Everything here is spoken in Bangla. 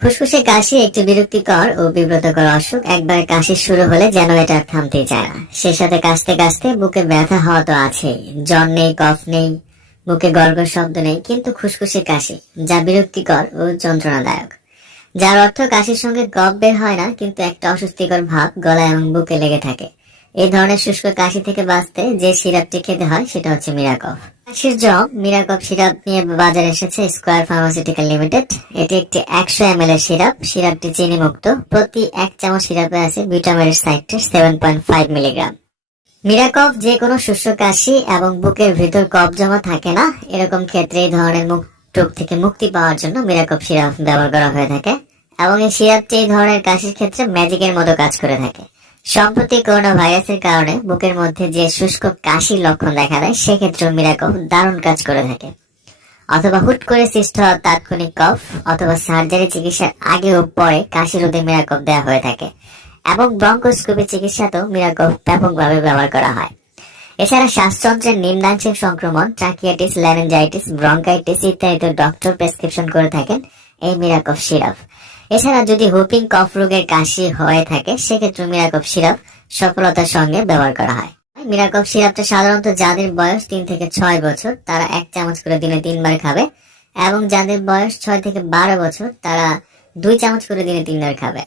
ফুসফুসে কাশি একটি বিরক্তিকর ও বিব্রতকর অসুখ। একবার কাশি শুরু হলে যেন এটা আর থামতেই চায় না। সে সাথে কাশতে কাশতে বুকে ব্যথা হওয়া তো আছেই। জ্বর নেই, কফ নেই, বুকে গড়গড় শব্দ নেই, কিন্তু খুশখুশে কাশি, যা বিরক্তিকর ও যন্ত্রণাদায়ক। যার অর্থ কাশির সঙ্গে কফ বের হয় না, কিন্তু একটা অস্বস্তিকর ভাব গলায় এবং বুকে লেগে থাকে। এই ধরনের শুষ্ক কাশি থেকে বাঁচতে যে সিরাপটি খেতে হয়, সেটা হচ্ছে মিরাকফ। কাশির জব মিরাকফ সিরাপ নিয়ে বাজারে এসেছে স্কোয়ার ফার্মাসিউটিক্যাল লিমিটেড। এটি একটি একশো এম এর সিরাপ। সিরাপটি চিনি মুক্ত প্রতি এক চামচ সিরাপে আছে vitamin citrate seven point five milligram. মিরাকফ যে কোনো শুষ্ক কাশি এবং বুকের ভিতর কফ জমা থাকে না, এরকম ক্ষেত্রে এই ধরনের মুখ, রোগ থেকে মুক্তি পাওয়ার জন্য মিরাকফ সিরাপ ব্যবহার করা হয়ে থাকে। এবং এই সিরাপটি এই ধরনের কাশির ক্ষেত্রে ম্যাজিকের মতো কাজ করে থাকে। সম্প্রতি করোনা ভাইরাসের কারণে বুকের মধ্যে যে শুষ্ক কাশির লক্ষণ দেখা দেয় সেক্ষেত্রে মিরাকফ দারুণ কাজ করে থাকে। অথবা হুট করে সৃষ্ট হওয়া তাৎক্ষণিক কফ অথবা সার্জারি চিকিৎসার আগে ও পরে কাশি রোধে মিরাকফ দেওয়া হয়ে থাকে এবং ব্রঙ্কোস্কোপি চিকিৎসাতেও মিরাকফ ব্যাপকভাবে ব্যবহার করা হয়। এছাড়া শ্বাসযন্ত্রের নিম্নাংশের সংক্রমণ, ট্রাকিয়াটিস ল্যারেঞ্জাইটিস ব্রঙ্কাইটিস ইত্যাদিতে ডক্টর প্রেসক্রিপশন করে থাকেন এই মিরাকফ সিরাপ। এছাড়া যদি হুপিং কফ রোগের কাশি হয়ে থাকে, সেক্ষেত্রে মিরাকপ সিরাপ সফলতার সঙ্গে ব্যবহার করা হয়। মিরাকপ সিরাপটা সাধারণত যাদের বয়স তিন থেকে ছয় বছর, তারা এক চামচ করে দিনে তিনবার খাবে, এবং যাদের বয়স ছয় থেকে বারো বছর, তারা দুই চামচ করে দিনে তিনবার খাবে।